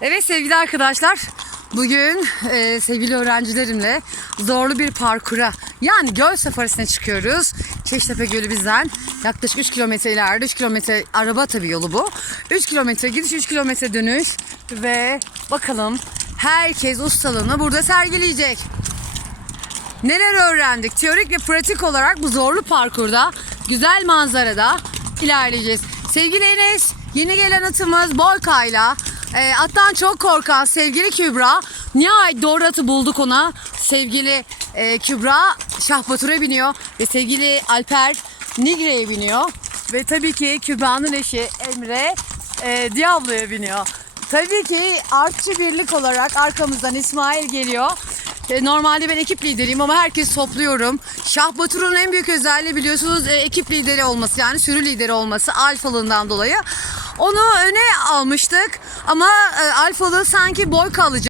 Evet sevgili arkadaşlar, bugün e, sevgili öğrencilerimle zorlu bir parkura yani göl safarisine çıkıyoruz. Çeştepe Gölü bizden yaklaşık 3 kilometre ileride 3 kilometre araba tabii yolu bu. 3 kilometre gidiş 3 kilometre dönüş ve bakalım herkes ustalığını burada sergileyecek. Neler öğrendik? Teorik ve pratik olarak bu zorlu parkurda, güzel manzarada ilerleyeceğiz. Sevgili Enes, yeni gelen atımız Boyka'yla, e, attan çok korkan sevgili Kübra, nihayet doğru atı bulduk ona. Sevgili e, Kübra Şahbatur'a biniyor ve sevgili Alper Nigre'ye biniyor. Ve tabii ki Kübra'nın eşi Emre e, Diablo'ya biniyor. Tabii ki artçı birlik olarak arkamızdan İsmail geliyor. E, Normalde ben ekip lideriyim ama herkes topluyorum. Şah Batur'un en büyük özelliği biliyorsunuz e, ekip lideri olması yani sürü lideri olması alfalığından dolayı. Onu öne almıştık ama e, alfalığı sanki boy kalacak.